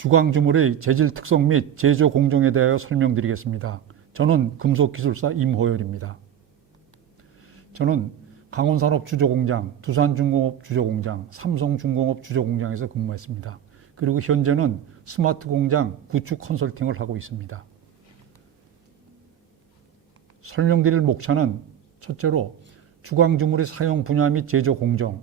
주광주물의 재질 특성 및 제조 공정에 대하여 설명드리겠습니다. 저는 금속기술사 임호열입니다. 저는 강원산업 주조공장, 두산중공업 주조공장, 삼성중공업 주조공장에서 근무했습니다. 그리고 현재는 스마트공장 구축 컨설팅을 하고 있습니다. 설명드릴 목차는 첫째로 주광주물의 사용 분야 및 제조 공정,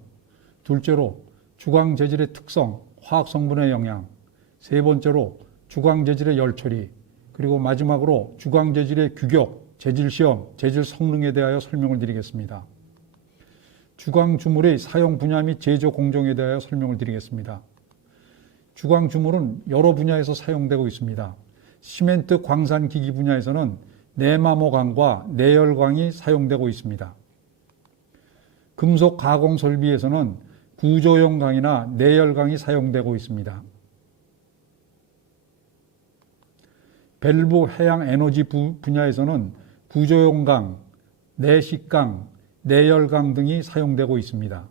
둘째로 주광 재질의 특성, 화학 성분의 영향, 세 번째로 주광 재질의 열 처리, 그리고 마지막으로 주광 재질의 규격, 재질 시험, 재질 성능에 대하여 설명을 드리겠습니다. 주광 주물의 사용 분야 및 제조 공정에 대하여 설명을 드리겠습니다. 주광 주물은 여러 분야에서 사용되고 있습니다. 시멘트 광산 기기 분야에서는 내마모광과 내열광이 사용되고 있습니다. 금속 가공 설비에서는 구조용 광이나 내열광이 사용되고 있습니다. 밸브 해양 에너지 분야에서는 구조용 강, 내식강, 내열강 등이 사용되고 있습니다.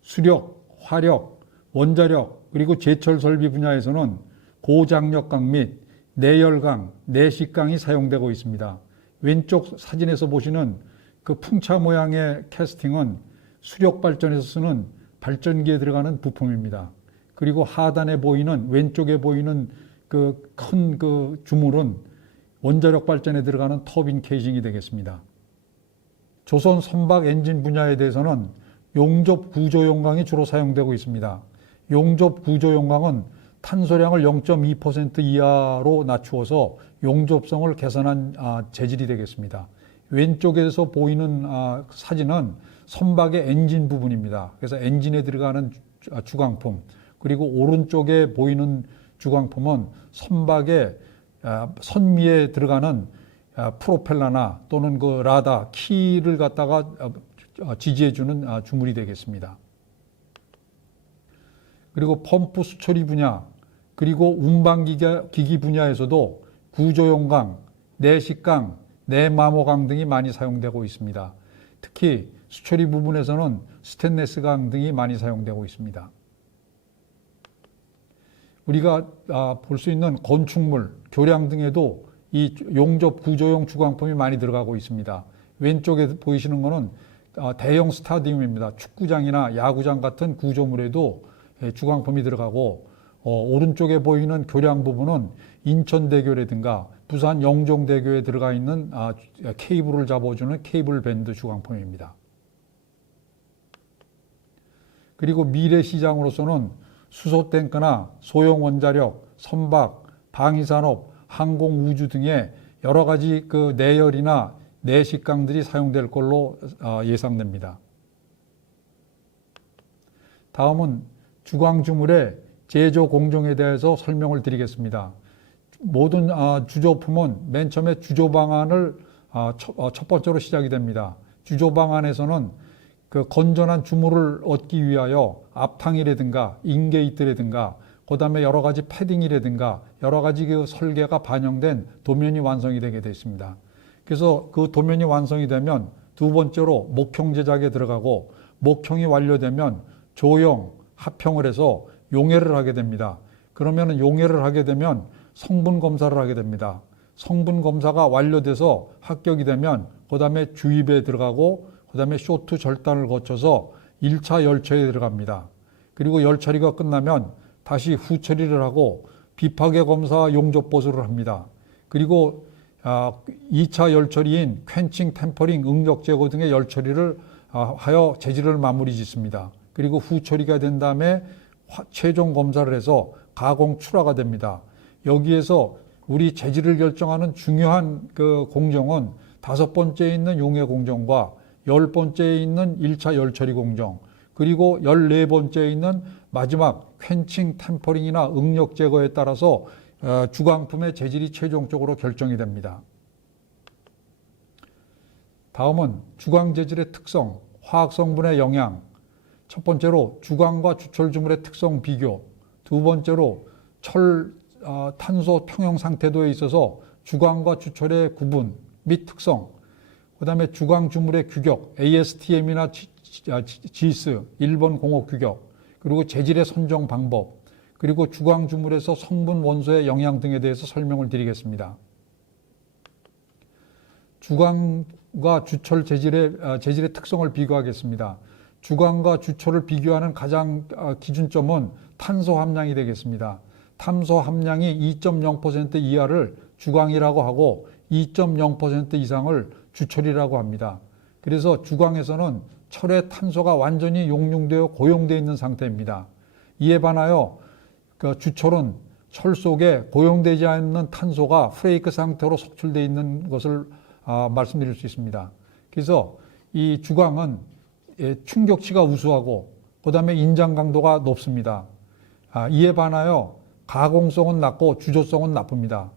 수력, 화력, 원자력, 그리고 제철 설비 분야에서는 고장력강 및 내열강, 내식강이 사용되고 있습니다. 왼쪽 사진에서 보시는 그 풍차 모양의 캐스팅은 수력 발전에서 쓰는 발전기에 들어가는 부품입니다. 그리고 하단에 보이는, 왼쪽에 보이는 그 큰 그 주물은 원자력 발전에 들어가는 터빈 케이징이 되겠습니다. 조선 선박 엔진 분야에 대해서는 용접 구조용광이 주로 사용되고 있습니다. 용접 구조용광은 탄소량을 0.2% 이하로 낮추어서 용접성을 개선한 재질이 되겠습니다. 왼쪽에서 보이는 사진은 선박의 엔진 부분입니다. 그래서 엔진에 들어가는 주광품, 그리고 오른쪽에 보이는 주광품은 선박의 선미에 들어가는 프로펠러나 또는 그 라다, 키를 갖다가 지지해주는 주물이 되겠습니다. 그리고 펌프 수처리 분야, 그리고 운반기기 분야에서도 구조용광, 내식광, 내마모광 등이 많이 사용되고 있습니다. 특히 수처리 부분에서는 스테인리스광 등이 많이 사용되고 있습니다. 우리가 볼 수 있는 건축물, 교량 등에도 이 용접 구조용 주광품이 많이 들어가고 있습니다. 왼쪽에 보이시는 것은 대형 스타디움입니다. 축구장이나 야구장 같은 구조물에도 주광품이 들어가고, 오른쪽에 보이는 교량 부분은 인천대교라든가 부산 영종대교에 들어가 있는 케이블을 잡아주는 케이블 밴드 주광품입니다. 그리고 미래 시장으로서는 수소탱크나 소형 원자력, 선박, 방위산업, 항공 우주 등의 여러 가지 그 내열이나 내식강들이 사용될 걸로 예상됩니다. 다음은 주광주물의 제조 공정에 대해서 설명을 드리겠습니다. 모든 주조품은 맨 처음에 주조 방안을 첫 번째로 시작이 됩니다. 주조 방안에서는 그 건전한 주물을 얻기 위하여 앞탕이라든가 인게이트라든가 그다음에 여러 가지 패딩이라든가 여러 가지 그 설계가 반영된 도면이 완성이 되게 되어 있습니다. 그래서 그 도면이 완성이 되면 두 번째로 목형 제작에 들어가고, 목형이 완료되면 조형, 합형을 해서 용해를 하게 됩니다. 그러면 용해를 하게 되면 성분 검사를 하게 됩니다. 성분 검사가 완료돼서 합격이 되면 그다음에 주입에 들어가고, 그다음에 쇼트 절단을 거쳐서 1차 열처리에 들어갑니다. 그리고 열처리가 끝나면 다시 후처리를 하고 비파괴 검사 용접 보수를 합니다. 그리고 2차 열처리인 퀸칭, 템퍼링, 응력 제거 등의 열처리를 하여 재질을 마무리 짓습니다. 그리고 후처리가 된 다음에 최종 검사를 해서 가공 출하가 됩니다. 여기에서 우리 재질을 결정하는 중요한 그 공정은 5번째에 있는 용해 공정과 10번째에 있는 1차 열처리 공정, 그리고 14번째에 있는 마지막 퀸칭, 템퍼링이나 응력 제거에 따라서 주광품의 재질이 최종적으로 결정이 됩니다. 다음은 주광 재질의 특성, 화학 성분의 영향. 첫 번째로 주광과 주철 주물의 특성 비교, 두 번째로 탄소 평형 상태도에 있어서 주광과 주철의 구분 및 특성, 그 다음에 주광 주물의 규격, ASTM이나 GIS, 일본 공업 규격, 그리고 재질의 선정 방법, 그리고 주광주물에서 성분 원소의 영향 등에 대해서 설명을 드리겠습니다. 주광과 주철 재질의 특성을 비교하겠습니다. 주광과 주철을 비교하는 가장 기준점은 탄소 함량이 되겠습니다. 탄소 함량이 2.0% 이하를 주광이라고 하고 2.0% 이상을 주철이라고 합니다. 그래서 주광에서는 철의 탄소가 완전히 용융되어 고용되어 있는 상태입니다. 이에 반하여 주철은 철 속에 고용되지 않는 탄소가 프레이크 상태로 속출되어 있는 것을 말씀드릴 수 있습니다. 그래서 이 주광은 충격치가 우수하고 그 다음에 인장 강도가 높습니다. 이에 반하여 가공성은 낮고 주조성은 나쁩니다.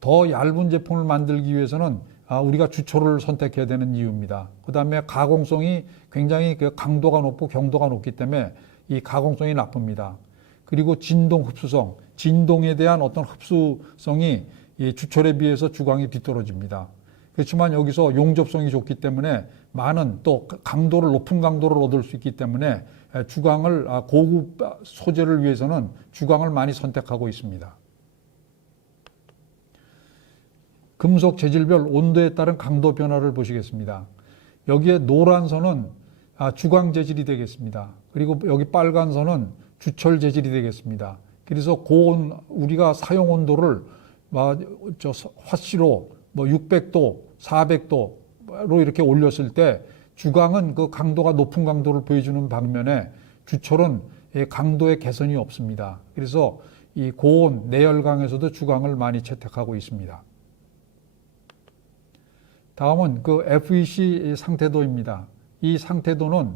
더 얇은 제품을 만들기 위해서는 우리가 주철을 선택해야 되는 이유입니다. 그 다음에 가공성이 굉장히 강도가 높고 경도가 높기 때문에 이 가공성이 나쁩니다. 그리고 진동 흡수성, 진동에 대한 어떤 흡수성이 이 주철에 비해서 주광이 뒤떨어집니다. 그렇지만 여기서 용접성이 좋기 때문에 많은 또 높은 강도를 얻을 수 있기 때문에 주광을 고급 소재를 위해서는 주광을 많이 선택하고 있습니다. 금속 재질별 온도에 따른 강도 변화를 보시겠습니다. 여기에 노란 선은 주광 재질이 되겠습니다. 그리고 여기 빨간 선은 주철 재질이 되겠습니다. 그래서 고온, 우리가 사용 온도를 화씨로 600도, 400도로 이렇게 올렸을 때 주광은 그 강도가 높은 강도를 보여주는 반면에 주철은 강도의 개선이 없습니다. 그래서 이 고온, 내열강에서도 주광을 많이 채택하고 있습니다. 다음은 그 FEC 상태도입니다. 이 상태도는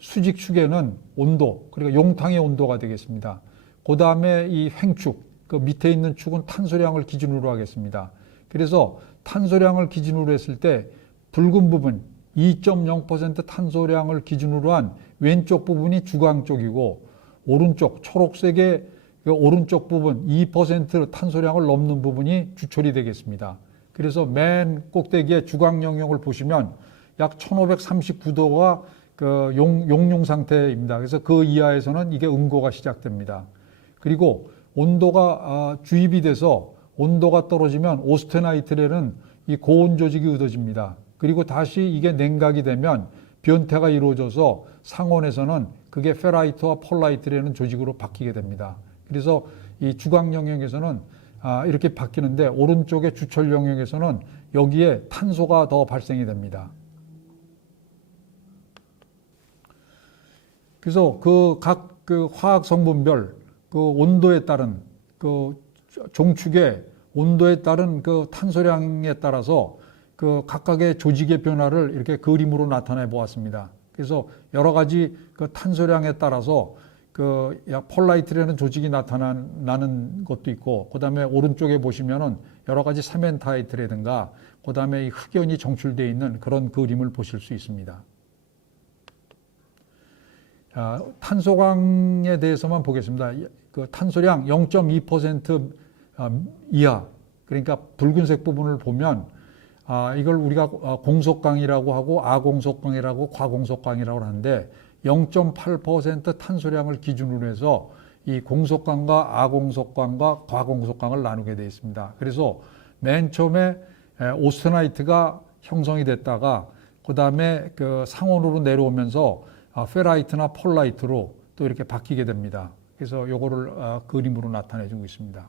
수직 축에는 온도, 그리고 용탕의 온도가 되겠습니다. 그 다음에 이 횡축, 그 밑에 있는 축은 탄소량을 기준으로 하겠습니다. 그래서 탄소량을 기준으로 했을 때 붉은 부분 2.0% 탄소량을 기준으로 한 왼쪽 부분이 주광 쪽이고 오른쪽 초록색의 그 오른쪽 부분 2% 탄소량을 넘는 부분이 주철이 되겠습니다. 그래서 맨 꼭대기에 주광 영역을 보시면 약 1539도가 그 용융 상태입니다. 그래서 그 이하에서는 이게 응고가 시작됩니다. 그리고 온도가 주입이 돼서 온도가 떨어지면 오스테나이트레는 이 고온 조직이 얻어집니다. 그리고 다시 이게 냉각이 되면 변태가 이루어져서 상온에서는 그게 페라이트와 폴라이트라는 조직으로 바뀌게 됩니다. 그래서 이 주광 영역에서는 이렇게 바뀌는데 오른쪽의 주철 영역에서는 여기에 탄소가 더 발생이 됩니다. 그래서 각 화학 성분별 그 온도에 따른 그 종축의 온도에 따른 그 탄소량에 따라서 그 각각의 조직의 변화를 이렇게 그림으로 나타내 보았습니다. 그래서 여러 가지 그 탄소량에 따라서 그 폴라이트라는 조직이 나타나는 것도 있고, 그 다음에 오른쪽에 보시면은 여러 가지 세멘타이트라든가, 그 다음에 이 흑연이 정출되어 있는 그런 그림을 보실 수 있습니다. 탄소광에 대해서만 보겠습니다. 그 탄소량 0.2% 이하, 그러니까 붉은색 부분을 보면 이걸 우리가 공속광이라고 하고 아공속광이라고 과공속광이라고 하는데 0.8% 탄소량을 기준으로 해서 이 공속광과 아공속광과 과공속광을 나누게 되어 있습니다. 그래서 맨 처음에 오스테나이트가 형성이 됐다가 그 다음에 그 상온으로 내려오면서 페라이트나 폴라이트로 또 이렇게 바뀌게 됩니다. 그래서 요거를 그림으로 나타내 주고 있습니다.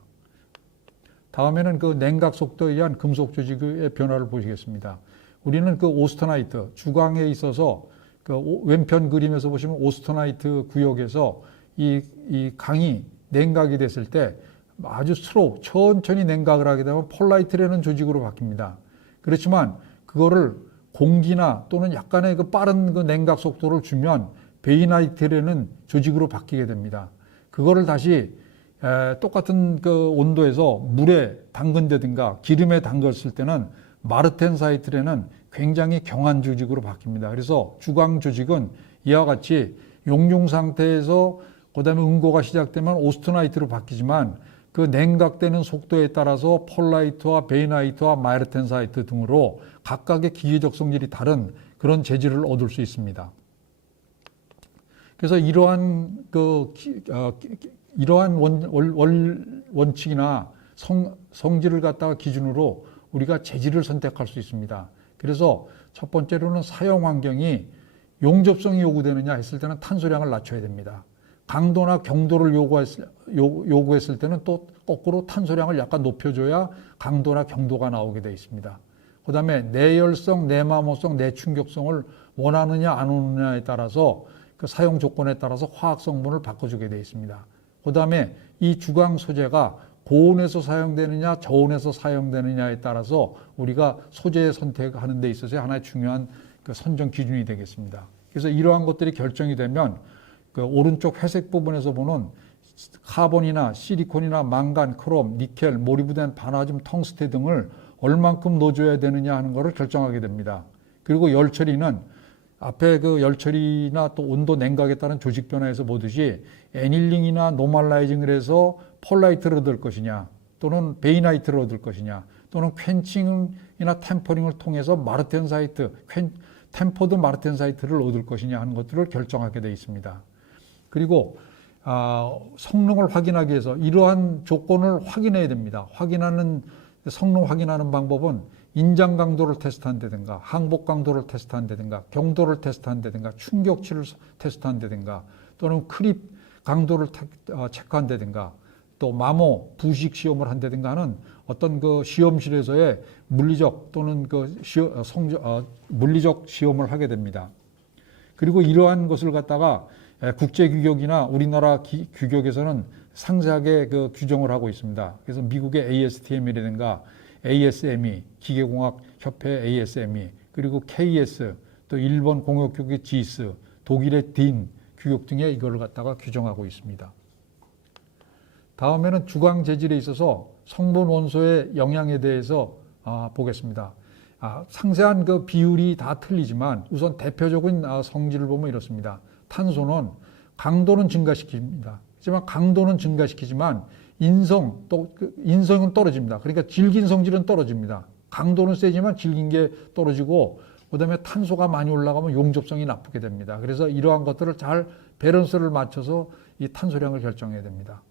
다음에는 그 냉각 속도에 의한 금속 조직의 변화를 보시겠습니다. 우리는 그 오스테나이트, 주광에 있어서 그 왼편 그림에서 보시면 오스테나이트 구역에서 이 강이 냉각이 됐을 때 아주 천천히 냉각을 하게 되면 폴라이트라는 조직으로 바뀝니다. 그렇지만 그거를 공기나 또는 약간의 그 빠른 그 냉각 속도를 주면 베이나이트라는 조직으로 바뀌게 됩니다. 그거를 다시 똑같은 그 온도에서 물에 담근다든가 기름에 담갔을 때는 마르텐사이트라는 굉장히 경한 조직으로 바뀝니다. 그래서 주광 조직은 이와 같이 용융 상태에서 그다음에 응고가 시작되면 오스테나이트로 바뀌지만 그 냉각되는 속도에 따라서 폴라이트와 베이나이트와 마르텐사이트 등으로 각각의 기계적 성질이 다른 그런 재질을 얻을 수 있습니다. 그래서 이러한 이러한 원칙이나 성질을 갖다가 기준으로 우리가 재질을 선택할 수 있습니다. 그래서 첫 번째로는 사용 환경이 용접성이 요구되느냐 했을 때는 탄소량을 낮춰야 됩니다. 강도나 경도를 요구했을 때는 또 거꾸로 탄소량을 약간 높여줘야 강도나 경도가 나오게 되어 있습니다. 그 다음에 내열성, 내마모성, 내충격성을 원하느냐 안 원하느냐에 따라서 그 사용 조건에 따라서 화학 성분을 바꿔주게 되어 있습니다. 그 다음에 이 주광 소재가 고온에서 사용되느냐 저온에서 사용되느냐에 따라서 우리가 소재 선택하는 데 있어서 하나의 중요한 그 선정 기준이 되겠습니다. 그래서 이러한 것들이 결정이 되면 그 오른쪽 회색 부분에서 보는 카본이나 실리콘이나 망간, 크롬, 니켈, 모리브덴, 바나듐, 텅스테 등을 얼만큼 넣어줘야 되느냐 하는 것을 결정하게 됩니다. 그리고 열 처리는 앞에 그 열 처리나 또 온도 냉각에 따른 조직 변화에서 보듯이 애닐링이나 노멀라이징을 해서 폴라이트를 얻을 것이냐 또는 베이나이트를 얻을 것이냐 또는 퀸칭이나 템퍼링을 통해서 마르텐사이트, 템퍼드 마르텐사이트를 얻을 것이냐 하는 것들을 결정하게 되어 있습니다. 그리고 성능을 확인하기 위해서 이러한 조건을 확인해야 됩니다. 성능 확인하는 방법은 인장 강도를 테스트한다든가 항복 강도를 테스트한다든가 경도를 테스트한다든가 충격치를 테스트한다든가 또는 크립 강도를 체크한다든가 또 마모 부식 시험을 한다든가 하는 어떤 그 시험실에서의 물리적 또는 물리적 시험을 하게 됩니다. 그리고 이러한 것을 갖다가 국제 규격이나 우리나라 규격에서는 상세하게 그 규정을 하고 있습니다. 그래서 미국의 ASTM이라든가 ASME, 기계공학협회 ASME, 그리고 KS, 또 일본 공업규격 GIS, 독일의 DIN 규격 등에 이걸 갖다가 규정하고 있습니다. 다음에는 주광 재질에 있어서 성분 원소의 영향에 대해서 보겠습니다. 상세한 그 비율이 다 틀리지만 우선 대표적인 성질을 보면 이렇습니다. 탄소는 강도는 증가시킵니다. 하지만 강도는 증가시키지만 인성은 떨어집니다. 그러니까 질긴 성질은 떨어집니다. 강도는 세지만 질긴 게 떨어지고 그다음에 탄소가 많이 올라가면 용접성이 나쁘게 됩니다. 그래서 이러한 것들을 잘 밸런스를 맞춰서 이 탄소량을 결정해야 됩니다.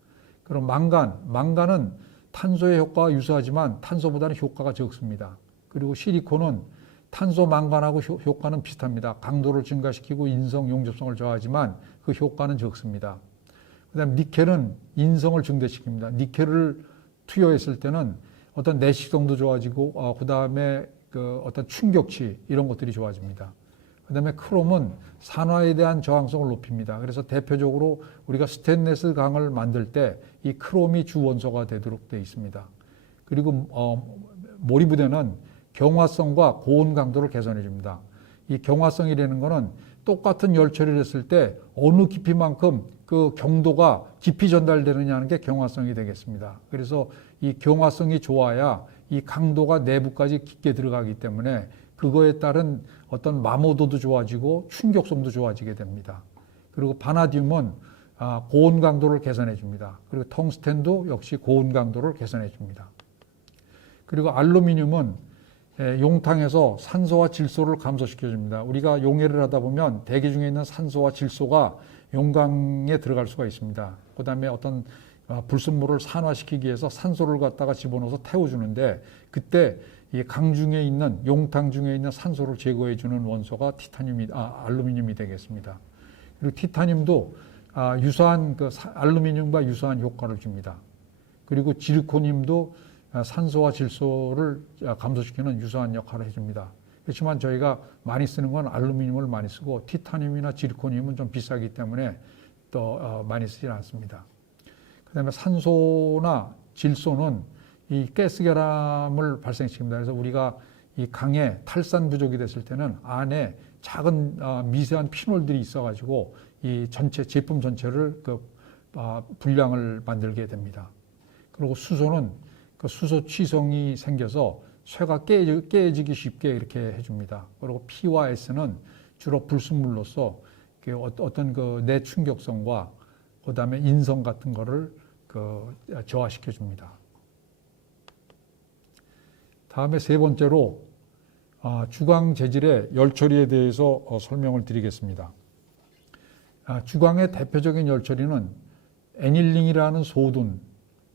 그럼 망간은 탄소의 효과가 유사하지만 탄소보다는 효과가 적습니다. 그리고 실리콘은 탄소 망간하고 효과는 비슷합니다. 강도를 증가시키고 인성, 용접성을 저하지만 그 효과는 적습니다. 그다음 니켈은 인성을 증대시킵니다. 니켈을 투여했을 때는 어떤 내식성도 좋아지고 그다음에 그 어떤 충격치 이런 것들이 좋아집니다. 그다음에 크롬은 산화에 대한 저항성을 높입니다. 그래서 대표적으로 우리가 스테인리스 강을 만들 때 이 크롬이 주 원소가 되도록 되어 있습니다. 그리고 모리브덴은 경화성과 고온 강도를 개선해 줍니다. 이 경화성이라는 것은 똑같은 열 처리를 했을 때 어느 깊이만큼 그 경도가 깊이 전달되느냐 하는 게 경화성이 되겠습니다. 그래서 이 경화성이 좋아야 이 강도가 내부까지 깊게 들어가기 때문에 그거에 따른 어떤 마모도도 좋아지고 충격성도 좋아지게 됩니다. 그리고 바나듐은 고온 강도를 개선해 줍니다. 그리고 텅스텐도 역시 고온 강도를 개선해 줍니다. 그리고 알루미늄은 용탕에서 산소와 질소를 감소시켜 줍니다. 우리가 용해를 하다 보면 대기 중에 있는 산소와 질소가 용광에 들어갈 수가 있습니다. 그 다음에 어떤 불순물을 산화시키기 위해서 산소를 갖다가 집어넣어서 태워주는데 그때 이 강 중에 있는 용탕 중에 있는 산소를 제거해 주는 원소가 알루미늄이 되겠습니다. 그리고 티타늄도 유사한 알루미늄과 유사한 효과를 줍니다. 그리고 지르코늄도 산소와 질소를 감소시키는 유사한 역할을 해줍니다. 그렇지만 저희가 많이 쓰는 건 알루미늄을 많이 쓰고 티타늄이나 지르코늄은 좀 비싸기 때문에 또 많이 쓰지 않습니다. 그 다음에 산소나 질소는 이 가스결함을 발생시킵니다. 그래서 우리가 이 강에 탈산 부족이 됐을 때는 안에 작은 미세한 피놀들이 있어가지고 이 전체 제품 전체를 불량을 만들게 됩니다. 그리고 수소는 그 수소 취성이 생겨서 쇠가 깨지기 쉽게 이렇게 해줍니다. 그리고 P와 S는 주로 불순물로서 어떤 그 내충격성과 그 다음에 인성 같은 거를 저하시켜 줍니다. 다음에 세 번째로 주광 재질의 열 처리에 대해서 설명을 드리겠습니다. 주광의 대표적인 열처리는 애닐링이라는 소둔,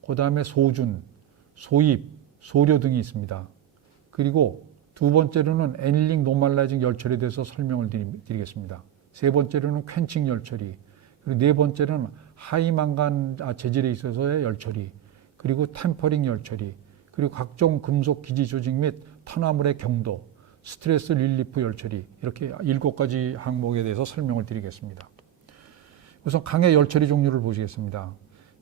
그 다음에 소준, 소입, 소료 등이 있습니다. 그리고 두 번째로는 애닐링 노멀라이징 열처리에 대해서 설명을 드리겠습니다. 세 번째로는 퀸칭 열처리, 그리고 네 번째는 하이망간 재질에 있어서의 열처리, 그리고 템퍼링 열처리, 그리고 각종 금속 기지 조직 및 탄화물의 경도, 스트레스 릴리프 열처리, 이렇게 7가지 항목에 대해서 설명을 드리겠습니다. 우선 강의 열처리 종류를 보시겠습니다.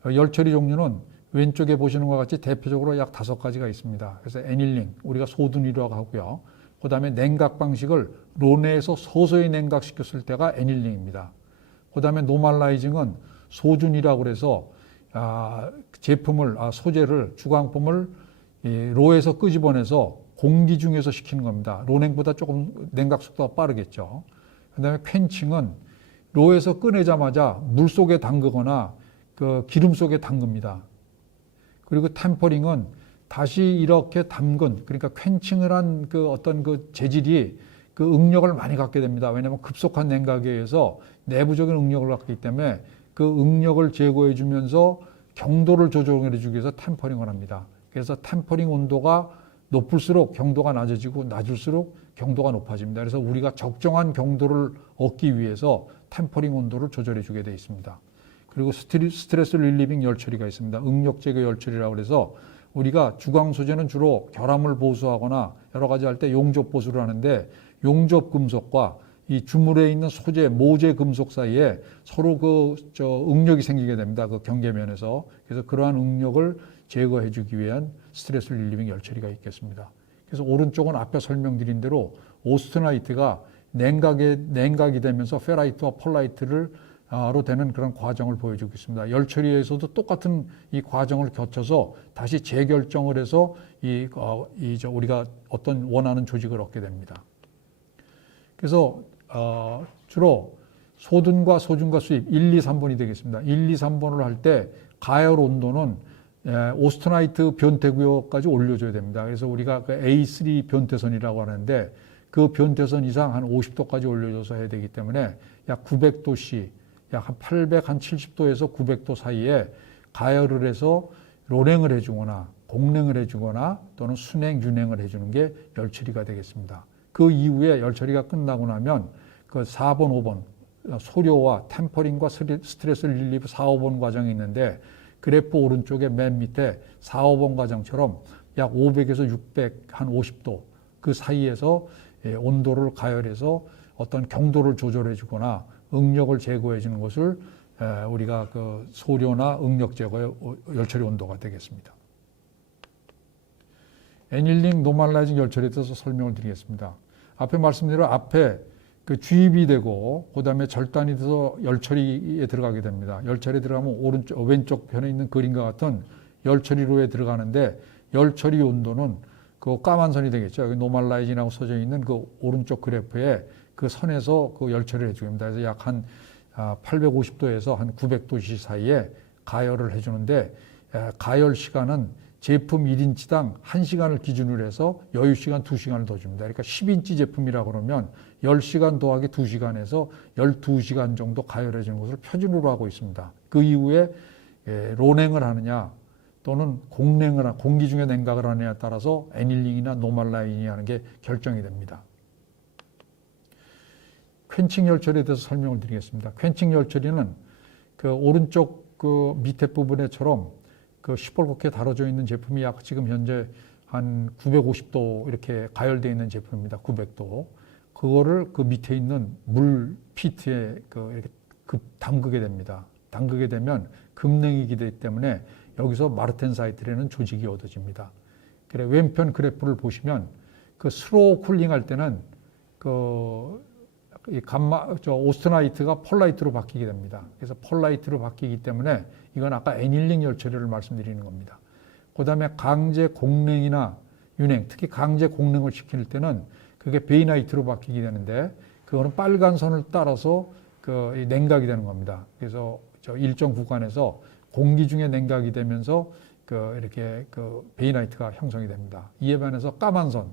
열처리 종류는 왼쪽에 보시는 것과 같이 대표적으로 약 5가지가 있습니다. 그래서 애닐링, 우리가 소둔이라고 하고요. 그 다음에 냉각 방식을 론에서 서서히 냉각시켰을 때가 애닐링입니다. 그 다음에 노멀라이징은 소준이라고 해서 제품을, 소재를, 주광품을 로에서 끄집어내서 공기 중에서 식히는 겁니다. 론냉보다 조금 냉각 속도가 빠르겠죠. 그 다음에 퀸칭은 로에서 꺼내자마자 물 속에 담그거나 그 기름 속에 담급니다. 그리고 템퍼링은 다시 이렇게 담근, 그러니까 퀸칭을 한 그 어떤 그 재질이 그 응력을 많이 갖게 됩니다. 왜냐하면 급속한 냉각에 의해서 내부적인 응력을 갖기 때문에 그 응력을 제거해 주면서 경도를 조정해 주기 위해서 템퍼링을 합니다. 그래서 템퍼링 온도가 높을수록 경도가 낮아지고 낮을수록 경도가 높아집니다. 그래서 우리가 적정한 경도를 얻기 위해서 템퍼링 온도를 조절해 주게 되어 있습니다. 그리고 스트레스 릴리빙 열처리가 있습니다. 응력 제거 열처리라고 해서 우리가 주광 소재는 주로 결함을 보수하거나 여러 가지 할 때 용접 보수를 하는데, 용접 금속과 이 주물에 있는 소재, 모재 금속 사이에 서로 응력이 생기게 됩니다. 그 경계면에서. 그래서 그러한 응력을 제거해 주기 위한 스트레스 릴리빙 열처리가 있겠습니다. 그래서 오른쪽은 앞에 설명드린 대로 오스트나이트가 냉각이 되면서 페라이트와 폴라이트로 되는 그런 과정을 보여주고 있습니다. 열처리에서도 똑같은 이 과정을 거쳐서 다시 재결정을 해서 우리가 어떤 원하는 조직을 얻게 됩니다. 그래서 주로 소둔과 소준과 수입 1, 2, 3번이 되겠습니다. 1, 2, 3번을 할 때 가열 온도는 오스트나이트 변태구역까지 올려줘야 됩니다. 그래서 우리가 그 A3 변태선이라고 하는데 그 변태선 이상 한 50도까지 올려줘서 해야 되기 때문에 약 900도씨, 약 한 70도에서 900도 사이에 가열을 해서 론냉을 해주거나 공냉을 해주거나 또는 순냉, 유냉을 해주는 게 열처리가 되겠습니다. 그 이후에 열처리가 끝나고 나면 그 4번, 5번 소료와 템퍼링과 스트레스 릴리프 4, 5번 과정이 있는데, 그래프 오른쪽에 맨 밑에 4, 5번 과정처럼 약 500에서 600, 한 50도 그 사이에서 온도를 가열해서 어떤 경도를 조절해 주거나 응력을 제거해 주는 것을 우리가 그 소료나 응력 제거의 열처리 온도가 되겠습니다. 애닐링 노멀라이징 열처리에 대해서 설명을 드리겠습니다. 앞에 말씀드린 앞에 그 주입이 되고 그다음에 절단이 돼서 열처리에 들어가게 됩니다. 열처리에 들어가면 왼쪽 편에 있는 그림과 같은 열처리로에 들어가는데, 열처리 온도는 그 까만 선이 되겠죠. 여기 노멀라이징이라고 써져 있는 그 오른쪽 그래프에 그 선에서 그 열처리를 해줍니다. 그래서 약 한 850도에서 한 900도씨 사이에 가열을 해주는데, 가열 시간은 제품 1인치당 1시간을 기준으로 해서 여유 시간 2시간을 더 줍니다. 그러니까 10인치 제품이라고 그러면 10시간 더하기 2시간에서 12시간 정도 가열해 주는 것을 표준으로 하고 있습니다. 그 이후에 론냉을 하느냐 또는 공기 중에 냉각을 하느냐에 따라서 애닐링이나 노멀라이징이 하는 게 결정이 됩니다. 퀸칭 열처리에 대해서 설명을 드리겠습니다. 퀸칭 열처리는 그 오른쪽 그 밑에 부분에처럼 그 시뻘겋게 다뤄져 있는 제품이 약 지금 현재 한 950도 이렇게 가열되어 있는 제품입니다. 900도. 그거를 그 밑에 있는 물 피트에 이렇게 담그게 됩니다. 담그게 되면 급냉이기 때문에 여기서 마르텐사이트라는 조직이 얻어집니다. 그래 왼편 그래프를 보시면 그 슬로우 쿨링 할 때는 오스트나이트가 폴라이트로 바뀌게 됩니다. 그래서 폴라이트로 바뀌기 때문에 이건 아까 애닐링 열처리를 말씀드리는 겁니다. 그 다음에 강제 공냉이나 유냉, 특히 강제 공냉을 시킬 때는 그게 베이나이트로 바뀌게 되는데, 그거는 빨간 선을 따라서 냉각이 되는 겁니다. 그래서 일정 구간에서 공기 중에 냉각이 되면서 이렇게 베이나이트가 형성이 됩니다. 이에 반해서 까만 선,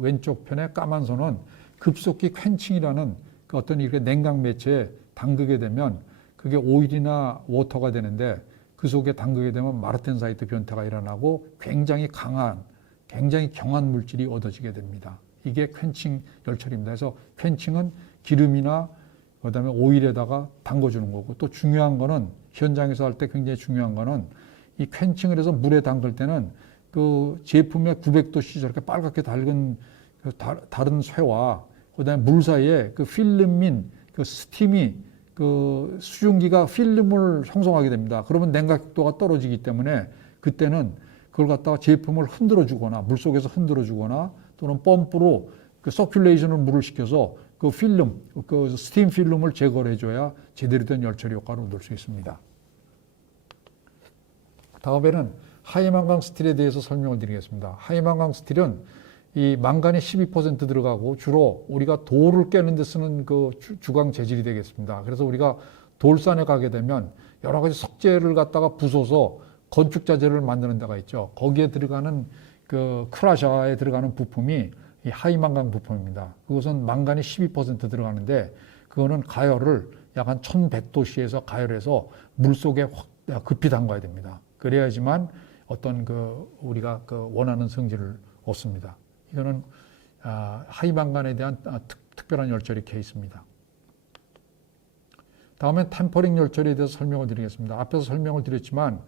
왼쪽 편의 까만 선은 급속히 퀸칭이라는 어떤 이렇게 냉각 매체에 담그게 되면 그게 오일이나 워터가 되는데 그 속에 담그게 되면 마르텐사이트 변태가 일어나고 굉장히 경한 물질이 얻어지게 됩니다. 이게 퀘칭 열처리입니다. 그래서 퀘칭은 기름이나 그다음에 오일에다가 담궈주는 거고, 또 중요한 거는 현장에서 할 때 굉장히 중요한 거는 이 퀘칭을 해서 물에 담글 때는 그 제품의 900도씨 저렇게 빨갛게 달근 다른 쇠와 그다음에 물 사이에 그 필름인 그 스팀이 그 수증기가 필름을 형성하게 됩니다. 그러면 냉각도가 떨어지기 때문에 그때는 그걸 갖다가 제품을 흔들어 주거나 물속에서 흔들어 주거나 또는 펌프로 그 서큘레이션을 물을 시켜서 그 필름, 그 스팀 필름을 제거를 해줘야 제대로 된 열처리 효과를 얻을 수 있습니다. 다음에는 하이망강 스틸에 대해서 설명을 드리겠습니다. 하이망강 스틸은 이 망간이 12% 들어가고 주로 우리가 돌을 깨는 데 쓰는 그 주광 재질이 되겠습니다. 그래서 우리가 돌산에 가게 되면 여러 가지 석재를 갖다가 부숴서 건축 자재를 만드는 데가 있죠. 거기에 들어가는 그 크라샤에 들어가는 부품이 이 하이망강 부품입니다. 그것은 망간이 12% 들어가는데 그거는 가열을 약 한 1100도씨에서 가열해서 물 속에 급히 담가야 됩니다. 그래야지만 어떤 그 우리가 그 원하는 성질을 얻습니다. 이거는 하이망간에 대한 특별한 열처리 케이스입니다. 다음에 템퍼링 열처리에 대해서 설명을 드리겠습니다. 앞에서 설명을 드렸지만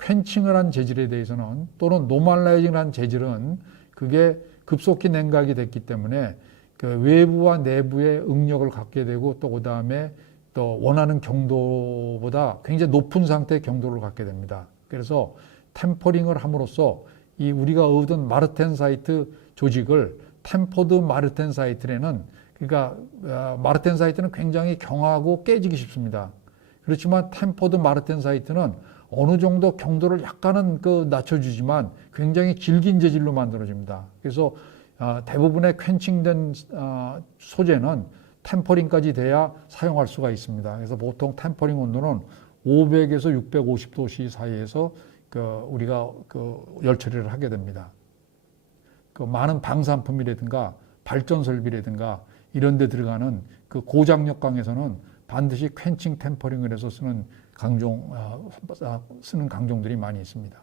퀘칭을 한 재질에 대해서는 또는 노멀라이징을 한 재질은 그게 급속히 냉각이 됐기 때문에 그 외부와 내부의 응력을 갖게 되고 또 그다음에 또 원하는 경도보다 굉장히 높은 상태의 경도를 갖게 됩니다. 그래서 템퍼링을 함으로써 이 우리가 얻은 마르텐사이트 조직을 템퍼드 마르텐사이트라는, 그러니까 마르텐사이트는 굉장히 경하고 깨지기 쉽습니다. 그렇지만 템퍼드 마르텐사이트는 어느 정도 경도를 약간은 그 낮춰주지만 굉장히 질긴 재질로 만들어집니다. 그래서 대부분의 퀘칭된 소재는 템퍼링까지 돼야 사용할 수가 있습니다. 그래서 보통 템퍼링 온도는 500에서 650도씨 사이에서 우리가 열처리를 하게 됩니다. 그 많은 방산품이라든가 발전 설비라든가 이런 데 들어가는 그 고장력 강에서는 반드시 퀘칭 템퍼링을 해서 쓰는 강종들이 많이 있습니다.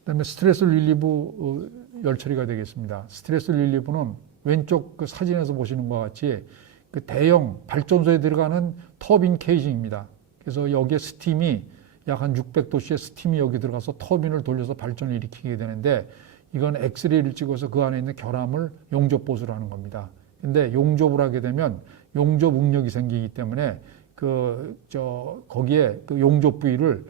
그다음에 스트레스 릴리브 열처리가 되겠습니다. 스트레스 릴리브는 왼쪽 그 사진에서 보시는 것과 같이 그 대형 발전소에 들어가는 터빈 케이징입니다. 그래서 여기에 스팀이 약 한 600도씨의 스팀이 여기 들어가서 터빈을 돌려서 발전을 일으키게 되는데, 이건 엑스레이를 찍어서 그 안에 있는 결함을 용접보수를 하는 겁니다. 근데 용접을 하게 되면 용접 응력이 생기기 때문에 거기에 그 용접 부위를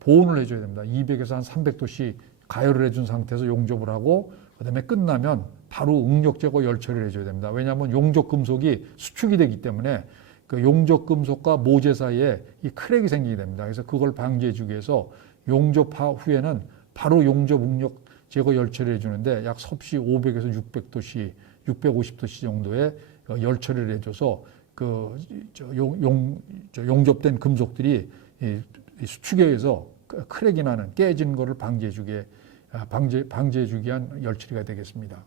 보온을 해줘야 됩니다. 200에서 한 300도씨 가열을 해준 상태에서 용접을 하고 그다음에 끝나면 바로 응력 제거 열처리를 해줘야 됩니다. 왜냐하면 용접 금속이 수축이 되기 때문에 그 용접 금속과 모재 사이에 이 크랙이 생기게 됩니다. 그래서 그걸 방지해 주기 위해서 용접 후에는 바로 용접 응력 제거 열처리를 해주는데 약 섭씨 500에서 600도씨, 650도씨 정도의 열처리를 해줘서 용접된 금속들이 수축에 의해서 크랙이 나는 깨지는 것을 방지해 주기 위한 열처리가 되겠습니다.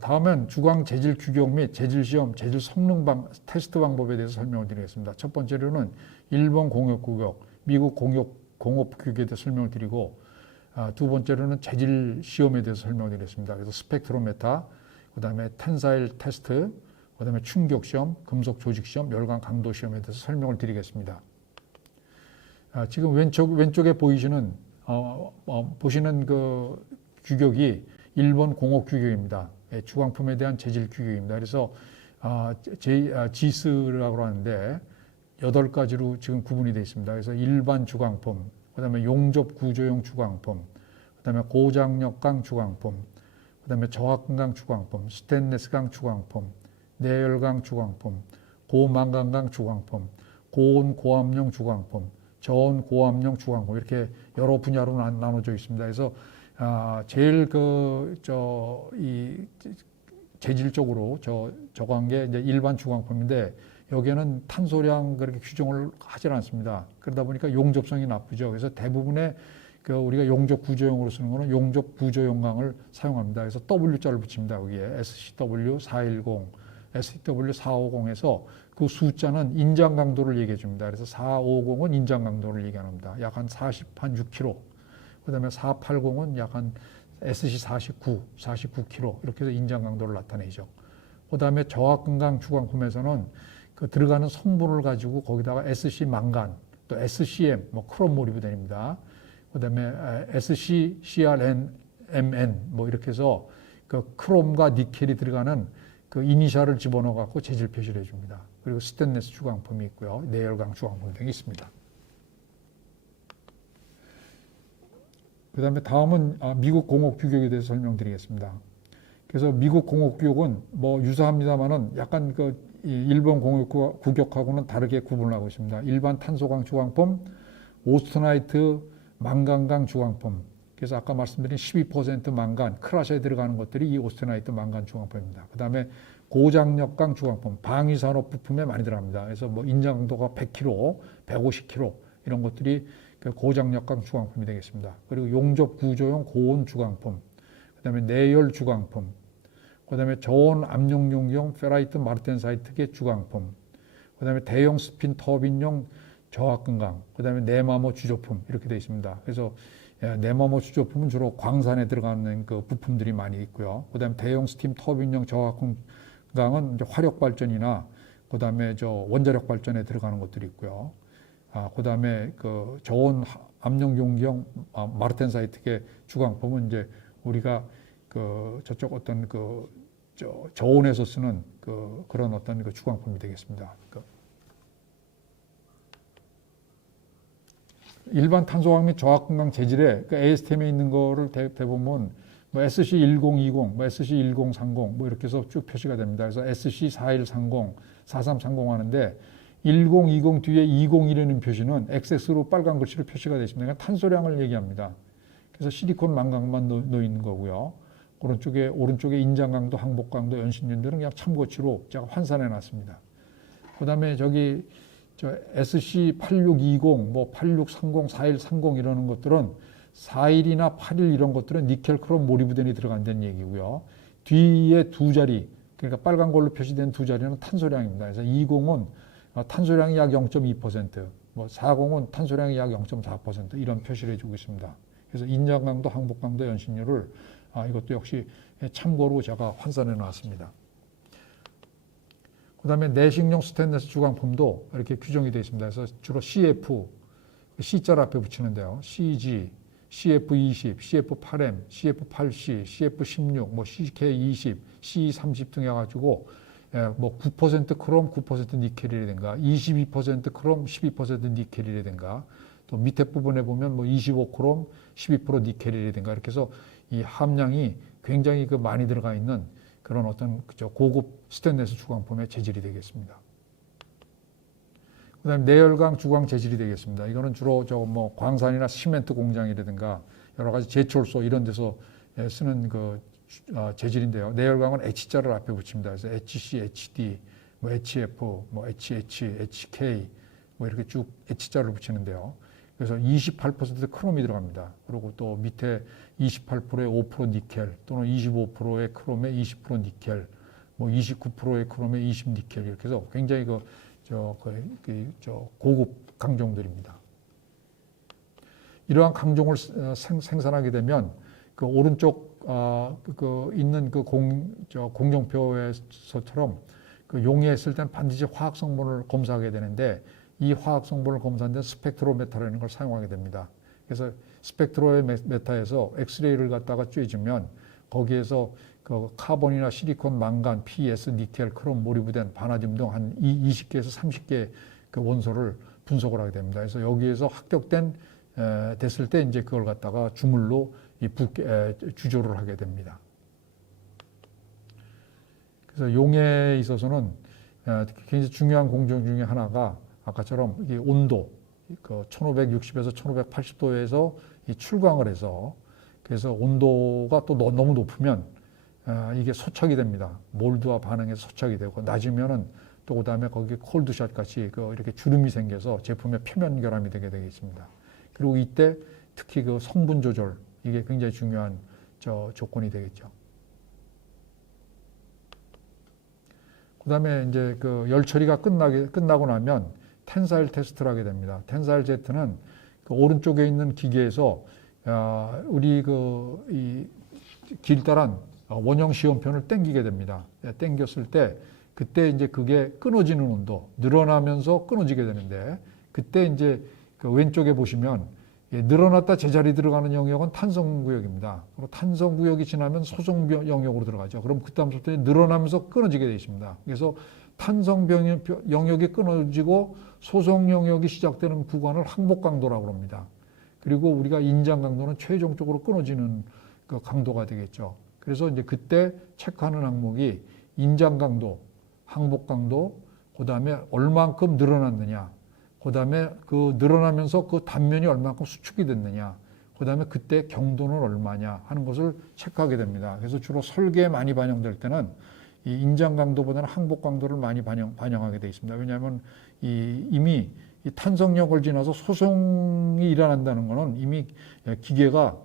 다음은 주광 재질 규격 및 재질 시험, 재질 성능 테스트 방법에 대해서 설명을 드리겠습니다. 첫 번째로는 일본 공업 규격, 미국 공업 규격에 대해서 설명을 드리고, 두 번째로는 재질 시험에 대해서 설명을 드리겠습니다. 그래서 스펙트로메타, 그다음에 텐사일 테스트, 그다음에 충격 시험, 금속 조직 시험, 열광 강도 시험에 대해서 설명을 드리겠습니다. 지금 왼쪽에 보시는 그 규격이 일본 공업 규격입니다. 주광품에 대한 재질 규격입니다. 그래서 GIS라고 하는데 8가지로 지금 구분이 되어 있습니다. 그래서 일반 주광품, 그다음에 용접 구조용 주광품, 그다음에 고장력강 주광품, 그다음에 저하근강 주광품, 스테인레스강 주광품, 내열강 주광품, 고망간강 주광품, 고온 고압용 주광품, 저온 고압용 주광품, 이렇게 여러 분야로 나눠져 있습니다. 그래서 제일 이 재질적으로 저거한 게 이제 일반 주광품인데, 여기에는 탄소량 그렇게 규정을 하질 않습니다. 그러다 보니까 용접성이 나쁘죠. 그래서 대부분의 우리가 용접 구조용으로 쓰는 거는 용접 구조용광을 사용합니다. 그래서 W자를 붙입니다. 거기에 SCW410, SCW450에서 그 숫자는 인장 강도를 얘기해 줍니다. 그래서 450은 인장 강도를 얘기합니다. 약 한 46kg. 그 다음에 480은 약 한 SC49, 49kg. 이렇게 해서 인장 강도를 나타내죠. 그 다음에 저하금강 주광품에서는 그 들어가는 성분을 가지고 거기다가 SC 망간, 또 SCM, 뭐 크롬 몰이브덴입니다. 그 다음에 SC, CRN, 뭐 이렇게 해서 그 크롬과 니켈이 들어가는 그 이니셜을 집어넣어 갖고 재질 표시를 해줍니다. 그리고 스테인리스 주광품이 있고요. 내열광 주광품 등이 있습니다. 그 다음에 다음은 미국 공업 규격에 대해서 설명드리겠습니다. 그래서 미국 공업 규격은 뭐 유사합니다만은 약간 그 일본 공업 규격하고는 다르게 구분을 하고 있습니다. 일반 탄소광 주광품, 오스트나이트 망간광 주광품. 그래서 아까 말씀드린 12% 망간, 크라시에 들어가는 것들이 이 오스트나이트 망간 주광품입니다. 그 다음에 고장력광 주광품, 방위산업 부품에 많이 들어갑니다. 그래서 뭐 인장강도가 100kg, 150kg 이런 것들이 그 고장력광 주광품이 되겠습니다. 그리고 용접 구조용 고온 주광품, 그 다음에 내열 주광품, 그 다음에 저온 압력용용 페라이트 마르텐사이트계 주광품, 그 다음에 대형 스핀 터빈용 저하금강, 그 다음에 네마모 주조품 이렇게 되어 있습니다. 그래서 네마모 주조품은 주로 광산에 들어가는 그 부품들이 많이 있고요. 그 다음에 대형 스팀 터빈용 저하금강은 이제 화력 발전이나 그 다음에 저 원자력 발전에 들어가는 것들이 있고요. 그 다음에 그 저온 압력용용 마르텐사이트계 주광품은 이제 우리가 그 저쪽 어떤 그 저온에서 쓰는 그런 어떤 그 주광품이 되겠습니다. 일반 탄소광 및 저하금강 재질에 그 ASTM에 있는 거를 대보면 뭐 SC1020, 뭐 SC1030 뭐 이렇게 해서 쭉 표시가 됩니다. 그래서 SC4130, 4330 하는데 1020 뒤에 201이라는 표시는 XX로 빨간 글씨로 표시가 되어 있습니다. 그러니까 탄소량을 얘기합니다. 그래서 실리콘 망강만 넣어 있는 거고요. 오른쪽에 인장강도, 항복강도, 연신연들은 그냥 참고치로 제가 환산해 놨습니다. 그 다음에 저기 SC8620, 뭐 8630, 4130 이러는 것들은 41이나 81 이런 것들은 니켈 크롬 모리브덴이 들어간다는 얘기고요. 뒤에 두 자리, 그러니까 빨간 걸로 표시된 두 자리는 탄소량입니다. 그래서 20은 탄소량이 약 0.2%, 뭐 40은 탄소량이 약 0.4% 이런 표시를 해주고 있습니다. 그래서 인장강도, 항복강도, 연신율을 이것도 역시 참고로 제가 환산해 놨습니다. 그 다음에 내식용 스테인리스 주광품도 이렇게 규정이 되어 있습니다. 그래서 주로 CF, C자를 앞에 붙이는데요. CG, CF20, CF8M, CF8C, CF16, 뭐 CK20, C30 등 해가지고 뭐 9% 크롬, 9% 니켈이라든가 22% 크롬, 12% 니켈이라든가 또 밑에 부분에 보면 뭐 25 크롬, 12% 니켈이라든가 이렇게 해서 이 함량이 굉장히 많이 들어가 있는 그런 어떤 고급 스테인리스 주광품의 재질이 되겠습니다. 그 다음에 내열광 주광 재질이 되겠습니다. 이거는 주로 뭐 광산이나 시멘트 공장이라든가 여러 가지 제철소 이런 데서 쓰는 그 재질인데요. 내열광은 H자를 앞에 붙입니다. 그래서 HC, HD, 뭐 HF, 뭐 HH, HK 뭐 이렇게 쭉 H자를 붙이는데요. 그래서 28% 크롬이 들어갑니다. 그리고 또 밑에 28%의 5% 니켈 또는 25%의 크롬에 20% 니켈, 뭐 29%의 크롬에 20 니켈 이렇게 해서 굉장히 고급 강종들입니다. 이러한 강종을 생산하게 되면 그 오른쪽 있는 그 공정표에서처럼 그 용해했을 때는 반드시 화학 성분을 검사하게 되는데 이 화학 성분을 검사하는 데 스펙트로메타라는 걸 사용하게 됩니다. 그래서 스펙트로메타에서 엑스레이를 갖다가 쬐주면 거기에서 그 카본이나 실리콘, 망간, PS, 니켈, 크롬, 모리브덴, 바나듐 등 한 20개에서 30개 그 원소를 분석을 하게 됩니다. 그래서 여기에서 합격된 됐을 때 이제 그걸 갖다가 주물로 주조를 하게 됩니다. 그래서 용해에 있어서는 굉장히 중요한 공정 중에 하나가 아까처럼 이게 온도, 1560에서 1580도에서 출광을 해서 그래서 온도가 또 너무 높으면 이게 소척이 됩니다. 몰드와 반응해서 소척이 되고 낮으면은 또 그다음에 거기에 콜드샷 같이 이렇게 주름이 생겨서 제품의 표면 결함이 되게 되겠습니다. 그리고 이때 특히 그 성분 조절, 이게 굉장히 중요한 조건이 되겠죠. 그 다음에 이제 그 열 처리가 끝나고 나면 텐사일 테스트를 하게 됩니다. 텐사일 제트는 그 오른쪽에 있는 기계에서 우리 이 길다란 원형 시험편을 당기게 됩니다. 당겼을 때 그때 이제 그게 끊어지는 온도, 늘어나면서 끊어지게 되는데, 그때 이제 그 왼쪽에 보시면 늘어났다 제자리 들어가는 영역은 탄성구역입니다. 그리고 탄성구역이 지나면 소성 영역으로 들어가죠. 그럼 그다음부터 늘어나면서 끊어지게 되어 있습니다. 그래서 탄성 영역이 끊어지고 소성 영역이 시작되는 구간을 항복 강도라고 합니다. 그리고 우리가 인장 강도는 최종적으로 끊어지는 그 강도가 되겠죠. 그래서 이제 그때 체크하는 항목이 인장 강도, 항복 강도, 그 다음에 얼만큼 늘어났느냐, 그 다음에 그 늘어나면서 그 단면이 얼만큼 수축이 됐느냐, 그 다음에 그때 경도는 얼마냐 하는 것을 체크하게 됩니다. 그래서 주로 설계에 많이 반영될 때는 이 인장 강도보다는 항복 강도를 많이 반영하게 되어 있습니다. 왜냐하면 이미 이 탄성력을 지나서 소송이 일어난다는 것은 이미 기계가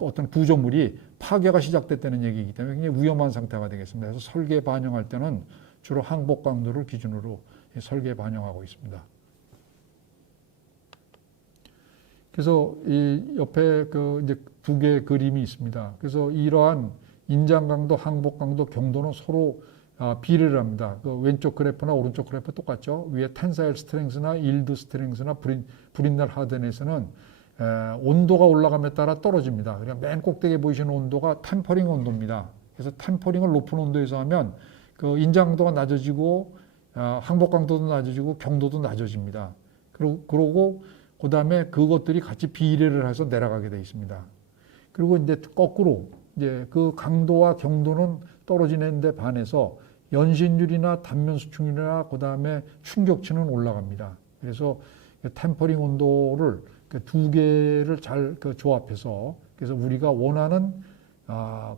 어떤 구조물이 파괴가 시작됐다는 얘기이기 때문에 굉장히 위험한 상태가 되겠습니다. 그래서 설계에 반영할 때는 주로 항복 강도를 기준으로 설계에 반영하고 있습니다. 그래서 이 옆에 그 이제 두 개의 그림이 있습니다. 그래서 이러한 인장 강도, 항복 강도, 경도는 서로 비례를 합니다. 그 왼쪽 그래프나 오른쪽 그래프 똑같죠. 위에 텐사일 스트렝스나 일드 스트렝스나 브린날 하드넷에서는 온도가 올라감에 따라 떨어집니다. 그러니까 맨 꼭대기에 보이시는 온도가 템퍼링 온도입니다. 그래서 템퍼링을 높은 온도에서 하면 그 인장 강도가 낮아지고 항복 강도도 낮아지고 경도도 낮아집니다. 그러고 그 다음에 그것들이 같이 비례를 해서 내려가게 되어 있습니다. 그리고 이제 거꾸로 이제 그 강도와 경도는 떨어지는데 반해서 연신율이나 단면 수축률이나 그 다음에 충격치는 올라갑니다. 그래서 템퍼링 온도를 두 개를 잘 조합해서 그래서 우리가 원하는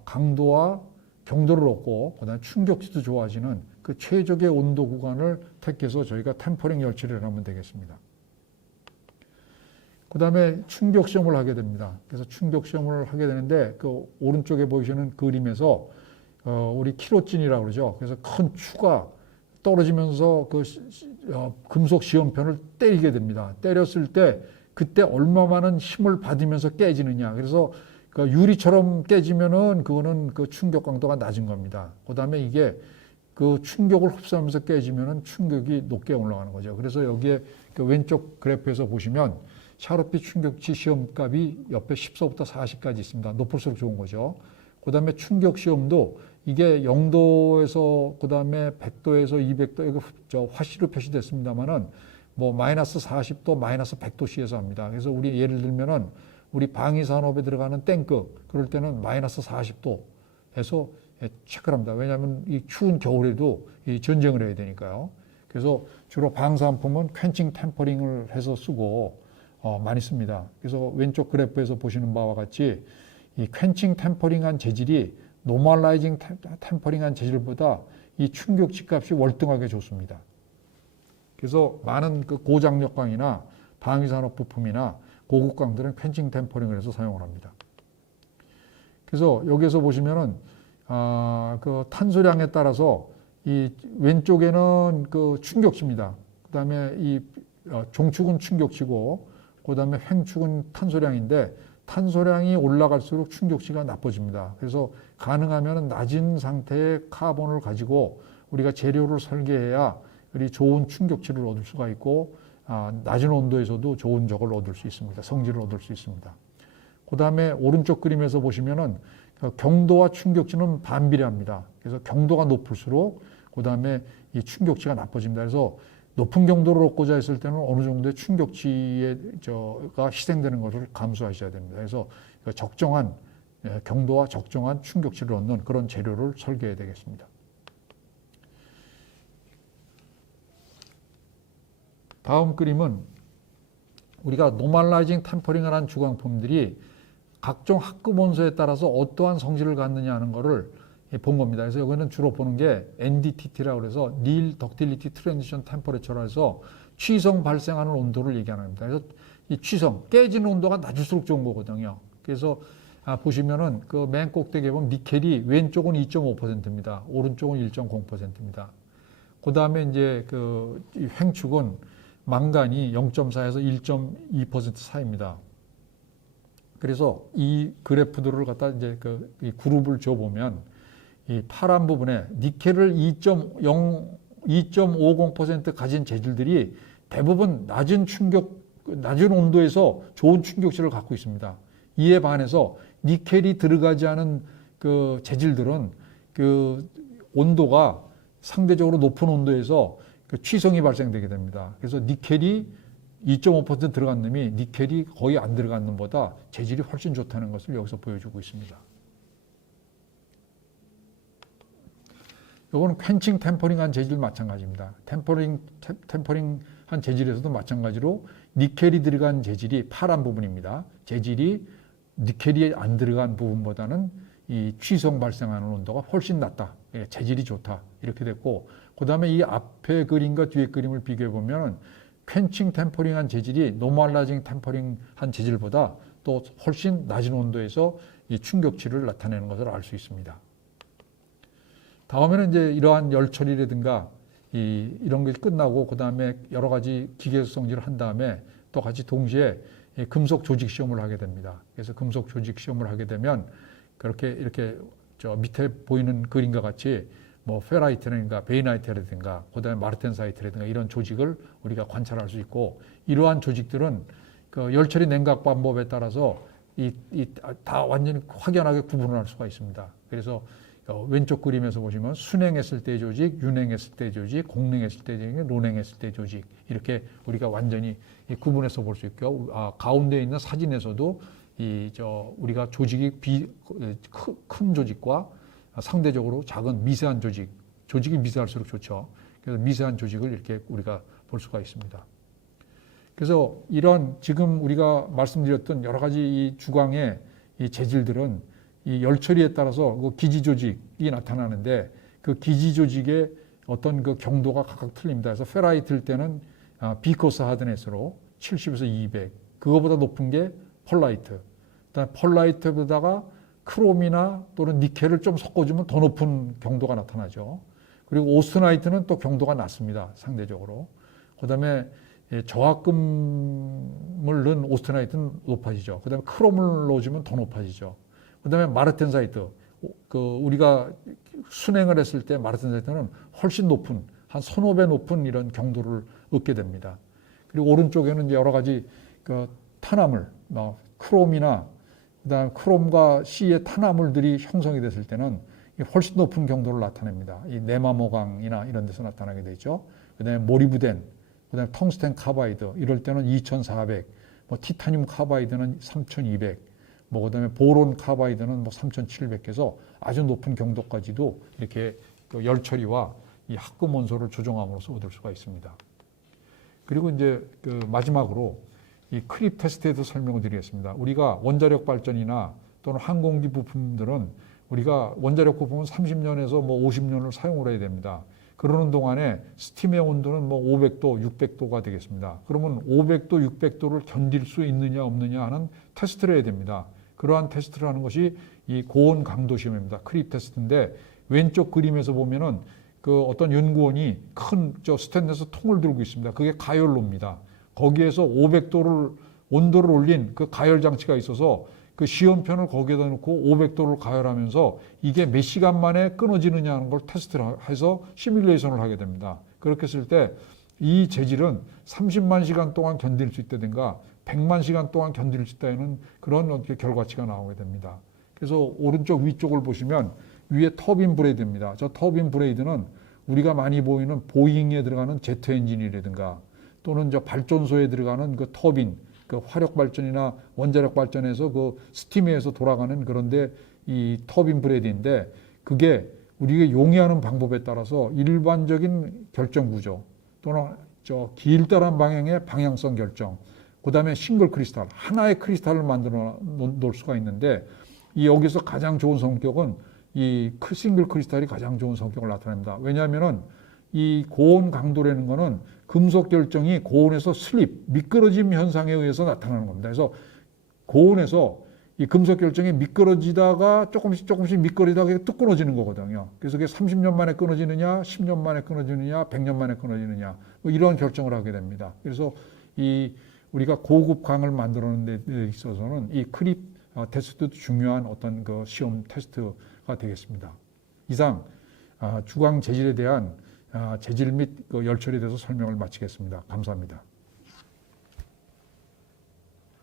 강도와 경도를 얻고 그 다음에 충격치도 좋아지는 그 최적의 온도 구간을 택해서 저희가 템퍼링 열처리를 하면 되겠습니다. 그 다음에 충격 시험을 하게 됩니다. 그래서 충격 시험을 하게 되는데 그 오른쪽에 보이시는 그림에서 우리 키로진이라고 그러죠. 그래서 큰 추가 떨어지면서 그 금속 시험편을 때리게 됩니다. 때렸을 때 그때 얼마만한 힘을 받으면서 깨지느냐. 그래서 그 유리처럼 깨지면은 그거는 그 충격 강도가 낮은 겁니다. 그 다음에 이게 그 충격을 흡수하면서 깨지면은 충격이 높게 올라가는 거죠. 그래서 여기에 그 왼쪽 그래프에서 보시면 샤르피 충격치 시험값이 옆에 10서부터 40까지 있습니다. 높을수록 좋은 거죠. 그 다음에 충격 시험도 이게 0도에서 그 다음에 100도에서 200도 이거 화씨로 표시됐습니다만은 뭐 마이너스 40도, 마이너스 100도씨에서 합니다. 그래서 우리 예를 들면은 우리 방위 산업에 들어가는 탱크 그럴 때는 마이너스 40도에서 체크를 합니다. 왜냐하면 이 추운 겨울에도 이 전쟁을 해야 되니까요. 그래서 주로 방사함품은 퀸칭 템퍼링을 해서 쓰고 많이 씁니다. 그래서 왼쪽 그래프에서 보시는 바와 같이 이 퀸칭 템퍼링한 재질이 노멀라이징 템퍼링한 재질보다 이 충격치 값이 월등하게 좋습니다. 그래서 많은 그 고장력강이나 방위산업 부품이나 고급 강들은 퀸칭 템퍼링을 해서 사용을 합니다. 그래서 여기에서 보시면은 그 탄소량에 따라서 이 왼쪽에는 그 충격치입니다. 그다음에 이 종축은 충격치고 그다음에 횡축은 탄소량인데 탄소량이 올라갈수록 충격치가 나빠집니다. 그래서 가능하면 낮은 상태의 카본을 가지고 우리가 재료를 설계해야 우리 좋은 충격치를 얻을 수가 있고 낮은 온도에서도 좋은 적을 얻을 수 있습니다. 성질을 얻을 수 있습니다. 그다음에 오른쪽 그림에서 보시면은 경도와 충격치는 반비례합니다. 그래서 경도가 높을수록 그다음에 이 충격치가 나빠집니다. 그래서 높은 경도를 얻고자 했을 때는 어느 정도의 충격치가 희생되는 것을 감수하셔야 됩니다. 그래서 적정한 경도와 적정한 충격치를 얻는 그런 재료를 설계해야 되겠습니다. 다음 그림은 우리가 노멀라이징 템퍼링을 한 주광품들이 각종 합금 원소에 따라서 어떠한 성질을 갖느냐 하는 것을 본 겁니다. 그래서 여기는 주로 보는 게 NDTT라고 해서 Near Ductility Transition Temperature라 해서 취성 발생하는 온도를 얘기하는 겁니다. 그래서 이 취성, 깨지는 온도가 낮을수록 좋은 거거든요. 그래서 보시면은 그 맨 꼭대기에 보면 니켈이 왼쪽은 2.5%입니다. 오른쪽은 1.0%입니다. 그 다음에 이제 이 횡축은 망간이 0.4에서 1.2% 사이입니다. 그래서 이 그래프들을 갖다 이제 이 그룹을 줘보면 이 파란 부분에 니켈을 2.50% 가진 재질들이 대부분 낮은 온도에서 좋은 충격실을 갖고 있습니다. 이에 반해서 니켈이 들어가지 않은 그 재질들은 그 온도가 상대적으로 높은 온도에서 그 취성이 발생되게 됩니다. 그래서 니켈이 2.5% 들어간 놈이 니켈이 거의 안 들어간 놈보다 재질이 훨씬 좋다는 것을 여기서 보여주고 있습니다. 이거는 퀸칭 템퍼링한 재질 마찬가지입니다. 템퍼링한 재질에서도 마찬가지로 니켈이 들어간 재질이 파란 부분입니다. 재질이 니켈이 안 들어간 부분보다는 이 취성 발생하는 온도가 훨씬 낮다. 재질이 좋다. 이렇게 됐고, 그 다음에 이 앞에 그림과 뒤에 그림을 비교해 보면 퀸칭 템퍼링한 재질이 노멀라이징 템퍼링한 재질보다 또 훨씬 낮은 온도에서 이 충격치를 나타내는 것을 알 수 있습니다. 다음에는 이제 이러한 열 처리라든가 이런 게 끝나고 그 다음에 여러 가지 기계적 성질을 한 다음에 또 같이 동시에 금속 조직 시험을 하게 됩니다. 그래서 금속 조직 시험을 하게 되면 그렇게 이렇게 저 밑에 보이는 그림과 같이 뭐 페라이트라든가 베이나이트라든가 그다음에 마르텐사이트라든가 이런 조직을 우리가 관찰할 수 있고, 이러한 조직들은 그 열처리 냉각 방법에 따라서 다 완전히 확연하게 구분을 할 수가 있습니다. 그래서 왼쪽 그림에서 보시면 순행했을 때 조직, 윤행했을 때 조직, 공냉했을 때 조직, 논행했을 때 조직, 이렇게 우리가 완전히 구분해서 볼 수 있고, 가운데 있는 사진에서도 우리가 조직이 큰 조직과 상대적으로 작은 미세한 조직이 미세할수록 좋죠. 그래서 미세한 조직을 이렇게 우리가 볼 수가 있습니다. 그래서 이런 지금 우리가 말씀드렸던 여러 가지 이 주광의 이 재질들은 이 열처리에 따라서 그 기지 조직이 나타나는데, 그 기지 조직의 어떤 그 경도가 각각 틀립니다. 그래서 페라이트일 때는 비커스 하드네스로 70에서 200, 그거보다 높은 게 펄라이트. 그다음에 펄라이트보다가 크롬이나 또는 니켈을 좀 섞어주면 더 높은 경도가 나타나죠. 그리고 오스트나이트는 또 경도가 낮습니다. 상대적으로. 그다음에 저하금을 넣은 오스트나이트는 높아지죠. 그다음에 크롬을 넣어주면 더 높아지죠. 그다음에 마르텐사이트, 우리가 순행을 했을 때 마르텐사이트는 훨씬 높은, 한 1,500배 높은 이런 경도를 얻게 됩니다. 그리고 오른쪽에는 이제 여러 가지 탄화물, 크롬이나 그다음 크롬과 C의 탄화물들이 형성이 됐을 때는 훨씬 높은 경도를 나타냅니다. 이 네마모강이나 이런 데서 나타나게 되죠. 그다음에 모리브덴, 그다음에 텅스텐 카바이드, 이럴 때는 2,400, 뭐 티타늄 카바이드는 3,200, 그다음에 보론 카바이드는 3,700 해서 아주 높은 경도까지도 이렇게 열 처리와 이 합금 원소를 조정함으로써 얻을 수가 있습니다. 그리고 이제 마지막으로 이 크립 테스트에 대해서 설명을 드리겠습니다. 우리가 원자력 발전이나 또는 항공기 부품들은 우리가 원자력 부품은 30년에서 50년을 사용을 해야 됩니다. 그러는 동안에 스팀의 온도는 500도, 600도가 되겠습니다. 그러면 500도, 600도를 견딜 수 있느냐 없느냐 하는 테스트를 해야 됩니다. 그러한 테스트를 하는 것이 이 고온 강도 시험입니다. 크립 테스트인데, 왼쪽 그림에서 보면은 그 어떤 연구원이 큰 스테인리스 통을 들고 있습니다. 그게 가열로입니다. 거기에서 500도를 온도를 올린 그 가열 장치가 있어서 그 시험편을 거기에다 놓고 500도를 가열하면서 이게 몇 시간 만에 끊어지느냐 하는 걸 테스트를 해서 시뮬레이션을 하게 됩니다. 그렇게 했을 때 이 재질은 30만 시간 동안 견딜 수 있다든가 100만 시간 동안 견딜 수 있다는 그런 결과치가 나오게 됩니다. 그래서 오른쪽 위쪽을 보시면 위에 터빈 브레이드입니다. 저 터빈 브레이드는 우리가 많이 보이는 보잉에 들어가는 제트 엔진이라든가 또는 저 발전소에 들어가는 그 터빈, 그 화력 발전이나 원자력 발전에서 그 스팀에서 돌아가는, 그런데 이 터빈 브레이드인데, 그게 우리가 용이하는 방법에 따라서 일반적인 결정 구조 또는 저 길다란 방향의 방향성 결정, 그 다음에 싱글 크리스탈, 하나의 크리스탈을 만들어 놓을 수가 있는데, 이 여기서 가장 좋은 성격은 이 싱글 크리스탈이 가장 좋은 성격을 나타냅니다. 왜냐하면은 이 고온 강도라는 거는 금속 결정이 고온에서 슬립, 미끄러짐 현상에 의해서 나타나는 겁니다. 그래서 고온에서 이 금속 결정이 미끄러지다가 조금씩 미끄러지다가 뚝 끊어지는 거거든요. 그래서 그게 30년 만에 끊어지느냐, 10년 만에 끊어지느냐, 100년 만에 끊어지느냐, 뭐 이런 결정을 하게 됩니다. 그래서 이 우리가 고급 강을 만들어내는 데 있어서는 이 크립 테스트도 중요한 어떤 그 시험 테스트가 되겠습니다. 이상 주광 재질에 대한 재질 및 그 열처리에 대해서 설명을 마치겠습니다. 감사합니다.